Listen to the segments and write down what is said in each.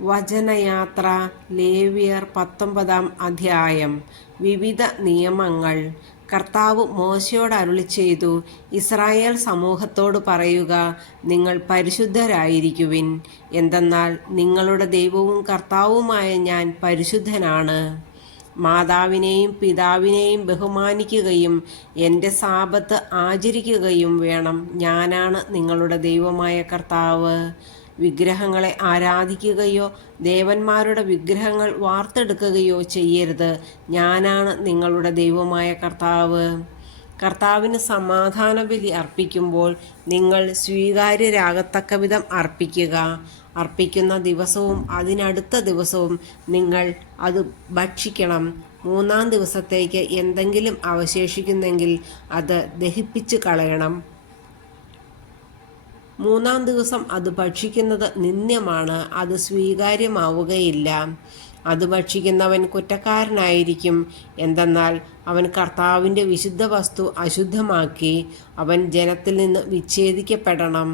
വചനയാത്ര ലേവ്യർ 19 അധ്യായം. വിവിധ നിയമങ്ങൾ. കർത്താവ് മോശയോട് അരുളിച്ചെയ്തു, ഇസ്രായേൽ സമൂഹത്തോട് പറയുക, നിങ്ങൾ പരിശുദ്ധരായിരിക്കുവിൻ, എന്തെന്നാൽ നിങ്ങളുടെ ദൈവവും കർത്താവുമായ ഞാൻ പരിശുദ്ധനാണ്. മാതാവിനെയും പിതാവിനെയും ബഹുമാനിക്കുകയും എൻ്റെ സാബത്ത് ആചരിക്കുകയും വേണം. ഞാനാണ് നിങ്ങളുടെ ദൈവമായ കർത്താവ്. വിഗ്രഹങ്ങളെ ആരാധിക്കുകയോ ദേവന്മാരുടെ വിഗ്രഹങ്ങൾ വാർത്തെടുക്കുകയോ ചെയ്യരുത്. ഞാനാണ് നിങ്ങളുടെ ദൈവമായ കർത്താവ്. കർത്താവിന് സമാധാന ബലി അർപ്പിക്കുമ്പോൾ നിങ്ങൾ സ്വീകാര്യരാകത്തക്കവിധം അർപ്പിക്കുക. അർപ്പിക്കുന്ന ദിവസവും അതിനടുത്ത ദിവസവും നിങ്ങൾ അത് ഭക്ഷിക്കണം. 3-ാം ദിവസത്തേക്ക് എന്തെങ്കിലും അവശേഷിക്കുന്നെങ്കിൽ അത് ദഹിപ്പിച്ച് കളയണം. 3-ാം ദിവസം അത് ഭക്ഷിക്കുന്നത് നിന്ദ്യമാണ്, അത് സ്വീകാര്യമാവുകയില്ല. അത് ഭക്ഷിക്കുന്നവൻ കുറ്റക്കാരനായിരിക്കും. എന്തെന്നാൽ അവൻ കർത്താവിൻ്റെ വിശുദ്ധ വസ്തു അശുദ്ധമാക്കി. അവൻ ജനത്തിൽ നിന്ന് വിച്ഛേദിക്കപ്പെടണം.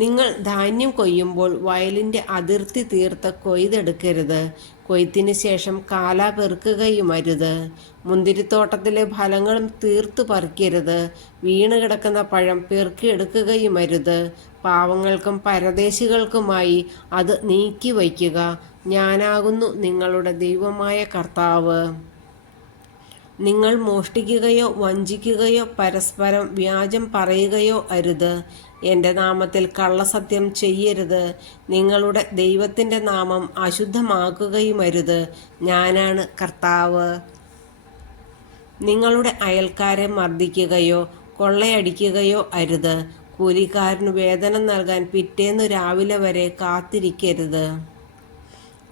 നിങ്ങൾ ധാന്യം കൊയ്യുമ്പോൾ വയലിൻ്റെ അതിർത്തി തീർത്ത് കൊയ്തെടുക്കരുത്. കൊയ്ത്തിന് ശേഷം കാല പെറുക്കുകയുമരുത്. മുന്തിരിത്തോട്ടത്തിലെ ഫലങ്ങളും തീർത്തു പറിക്കരുത്. വീണ് കിടക്കുന്ന പഴം പെറുക്കിയെടുക്കുകയുമരുത്. പാവങ്ങൾക്കും പരദേശികൾക്കുമായി അത് നീക്കി വയ്ക്കുക. ഞാനാകുന്നു നിങ്ങളുടെ ദൈവമായ കർത്താവ്. നിങ്ങൾ മോഷ്ടിക്കുകയോ വഞ്ചിക്കുകയോ പരസ്പരം വ്യാജം പറയുകയോ അരുത്. എൻ്റെ നാമത്തിൽ കള്ളസത്യം ചെയ്യരുത്. നിങ്ങളുടെ ദൈവത്തിൻ്റെ നാമം അശുദ്ധമാക്കുകയുമരുത്. ഞാനാണ് കർത്താവ്. നിങ്ങളുടെ അയൽക്കാരെ മർദ്ദിക്കുകയോ കൊള്ളയടിക്കുകയോ അരുത്. കൂലിക്കാരന് വേതനം നൽകാൻ പിറ്റേന്നു രാവിലെ വരെ കാത്തിരിക്കരുത്.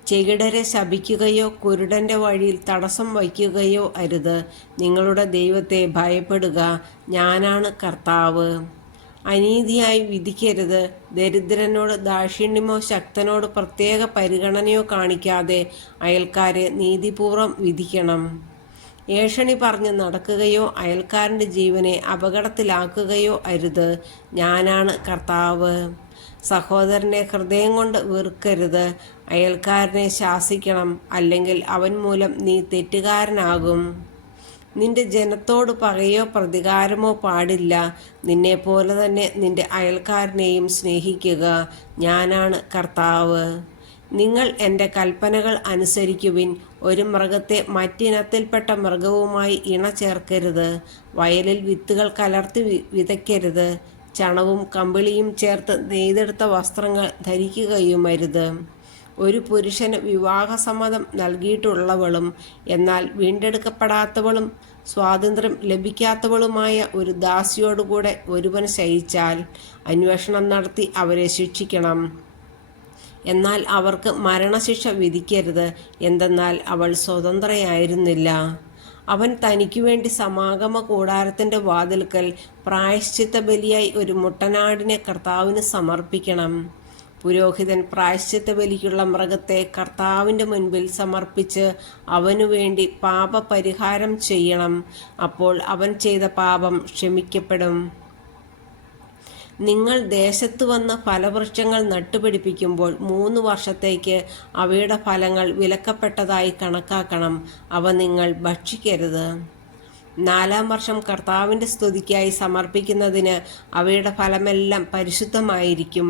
ചെകിടരെ ശപിക്കുകയോ കുരുടൻ്റെ വഴിയിൽ തടസ്സം വയ്ക്കുകയോ അരുത്. നിങ്ങളുടെ ദൈവത്തെ ഭയപ്പെടുക. ഞാനാണ് കർത്താവ്. അനീതിയായി വിധിക്കരുത്. ദരിദ്രനോട് ദാക്ഷിണ്യമോ ശക്തനോട് പ്രത്യേക പരിഗണനയോ കാണിക്കാതെ അയൽക്കാരെ നീതിപൂർവം വിധിക്കണം. ഏഷണി പറഞ്ഞ് നടക്കുകയോ അയൽക്കാരൻ്റെ ജീവനെ അപകടത്തിലാക്കുകയോ അരുത്. ഞാനാണ് കർത്താവ്. സഹോദരനെ ഹൃദയം കൊണ്ട് വെറുക്കരുത്. അയൽക്കാരനെ ശാസിക്കണം, അല്ലെങ്കിൽ അവൻ മൂലം നീ തെറ്റുകാരനാകും. നിന്റെ ജനത്തോട് പകയോ പ്രതികാരമോ പാടില്ല. നിന്നെപ്പോലെ തന്നെ നിന്റെ അയൽക്കാരനെയും സ്നേഹിക്കുക. ഞാനാണ് കർത്താവ്. നിങ്ങൾ എൻ്റെ കൽപ്പനകൾ അനുസരിക്കുവിൻ. ഒരു മൃഗത്തെ മറ്റിനത്തിൽപ്പെട്ട മൃഗവുമായി ഇണ ചേർക്കരുത്. വയലിൽ വിത്തുകൾ കലർത്തി വിതയ്ക്കരുത്. ചണവും കമ്പിളിയും ചേർത്ത് നെയ്തെടുത്ത വസ്ത്രങ്ങൾ ധരിക്കുകയുമരുത്. ഒരു പുരുഷന് വിവാഹസമ്മതം നൽകിയിട്ടുള്ളവളും എന്നാൽ വീണ്ടെടുക്കപ്പെടാത്തവളും സ്വാതന്ത്ര്യം ലഭിക്കാത്തവളുമായ ഒരു ദാസിയോടുകൂടെ ഒരുവൻ ശയിച്ചാൽ അന്വേഷണം നടത്തി അവരെ ശിക്ഷിക്കണം. എന്നാൽ അവർക്ക് മരണശിക്ഷ വിധിക്കരുത്. എന്തെന്നാൽ അവൾ സ്വതന്ത്രയായിരുന്നില്ല. അവൻ തനിക്കു വേണ്ടി സമാഗമ കൂടാരത്തിൻ്റെ വാതിൽക്കൽ പ്രായശ്ചിത്ത ബലിയായി ഒരു മുട്ടനാടിനെ കർത്താവിന് സമർപ്പിക്കണം. പുരോഹിതൻ പ്രായശ്ചിത്ത ബലിക്കുള്ള മൃഗത്തെ കർത്താവിൻ്റെ മുൻപിൽ സമർപ്പിച്ച് അവനു വേണ്ടി പാപപരിഹാരം ചെയ്യണം. അപ്പോൾ അവൻ ചെയ്ത പാപം ക്ഷമിക്കപ്പെടും. നിങ്ങൾ ദേശത്ത് വന്ന് ഫലവൃക്ഷങ്ങൾ നട്ടുപിടിപ്പിക്കുമ്പോൾ 3 വർഷത്തേക്ക് അവയുടെ ഫലങ്ങൾ വിലക്കപ്പെട്ടതായി കണക്കാക്കണം. അവ നിങ്ങൾ ഭക്ഷിക്കരുത്. 4-ാം വർഷം കർത്താവിൻ്റെ സ്തുതിക്കായി സമർപ്പിക്കുന്നതിന് അവയുടെ ഫലമെല്ലാം പരിശുദ്ധമായിരിക്കും.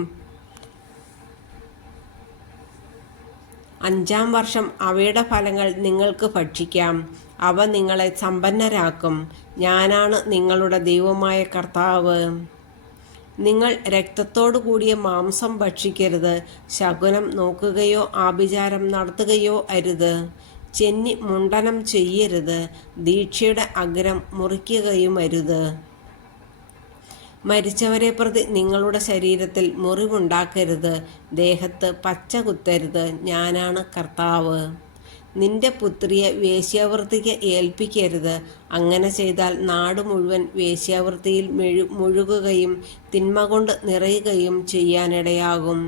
5-ാം വർഷം അവയുടെ ഫലങ്ങൾ നിങ്ങൾക്ക് ഭക്ഷിക്കാം. അവ നിങ്ങളെ സമ്പന്നരാക്കും. ഞാനാണ് നിങ്ങളുടെ ദൈവമായ കർത്താവ്. നിങ്ങൾ രക്തത്തോടു കൂടിയ മാംസം ഭക്ഷിക്കരുത്. ശകുനം നോക്കുകയോ ആഭിചാരം നടത്തുകയോ അരുത്. ചെന്നി മുണ്ഡനം ചെയ്യരുത്. ദീക്ഷയുടെ അഗ്രം മുറിക്കുകയുമരുത്. മരിച്ചവരെ പ്രതി നിങ്ങളുടെ ശരീരത്തിൽ മുറിവുണ്ടാക്കരുത്. ദേഹത്ത് പച്ച കുത്തരുത്. ഞാനാണ് കർത്താവ്. നിന്റെ പുത്രിയെ വേശ്യാവൃത്തിക്ക് ഏൽപ്പിക്കരുത്. അങ്ങനെ ചെയ്താൽ നാട് മുഴുവൻ വേശ്യാവൃത്തിയിൽ മുഴുകുകയും തിന്മ കൊണ്ട് നിറയുകയും ചെയ്യാനിടയാകും.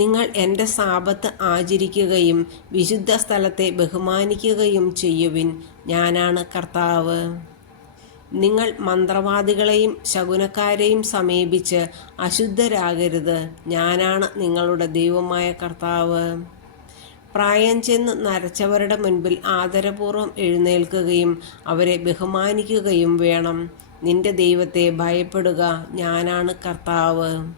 നിങ്ങൾ എൻ്റെ സാബത്ത് ആചരിക്കുകയും വിശുദ്ധ സ്ഥലത്തെ ബഹുമാനിക്കുകയും ചെയ്യുവിൻ. ഞാനാണ് കർത്താവ്. നിങ്ങൾ മന്ത്രവാദികളെയും ശകുനക്കാരെയും സമീപിച്ച് അശുദ്ധരാകരുത്. ഞാനാണ് നിങ്ങളുടെ ദൈവമായ കർത്താവ്. പ്രായം ചെന്ന് നരച്ചവരുടെ മുൻപിൽ ആദരപൂർവ്വം എഴുന്നേൽക്കുകയും അവരെ ബഹുമാനിക്കുകയും വേണം. നിന്റെ ദൈവത്തെ ഭയപ്പെടുക. ഞാനാണ് കർത്താവ്.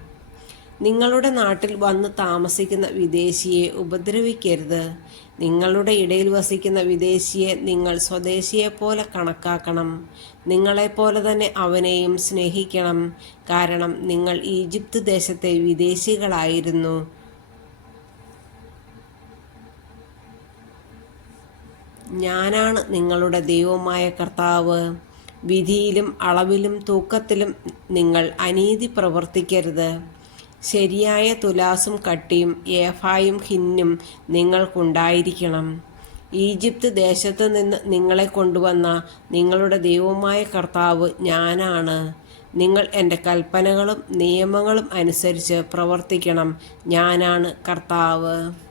നിങ്ങളുടെ നാട്ടിൽ വന്ന് താമസിക്കുന്ന വിദേശിയെ ഉപദ്രവിക്കരുത്. നിങ്ങളുടെ ഇടയിൽ വസിക്കുന്ന വിദേശിയെ നിങ്ങൾ സ്വദേശിയെപ്പോലെ കണക്കാക്കണം. നിങ്ങളെപ്പോലെ തന്നെ അവനെയും സ്നേഹിക്കണം. കാരണം നിങ്ങൾ ഈജിപ്ത് ദേശത്തെ വിദേശികളായിരുന്നു. ഞാനാണ് നിങ്ങളുടെ ദൈവമായ കർത്താവ്. വിധിയിലും അളവിലും തൂക്കത്തിലും നിങ്ങൾ അനീതി പ്രവർത്തിക്കരുത്. ശരിയായ തുലാസും കട്ടിയും ഏഫായും ഹിന്നും നിങ്ങൾക്കുണ്ടായിരിക്കണം. ഈജിപ്ത് ദേശത്തു നിന്ന് നിങ്ങളെ കൊണ്ടുവന്ന നിങ്ങളുടെ ദൈവമായ കർത്താവ് ഞാനാണ്. നിങ്ങൾ എൻ്റെ കൽപ്പനകളും നിയമങ്ങളും അനുസരിച്ച് പ്രവർത്തിക്കണം. ഞാനാണ് കർത്താവ്.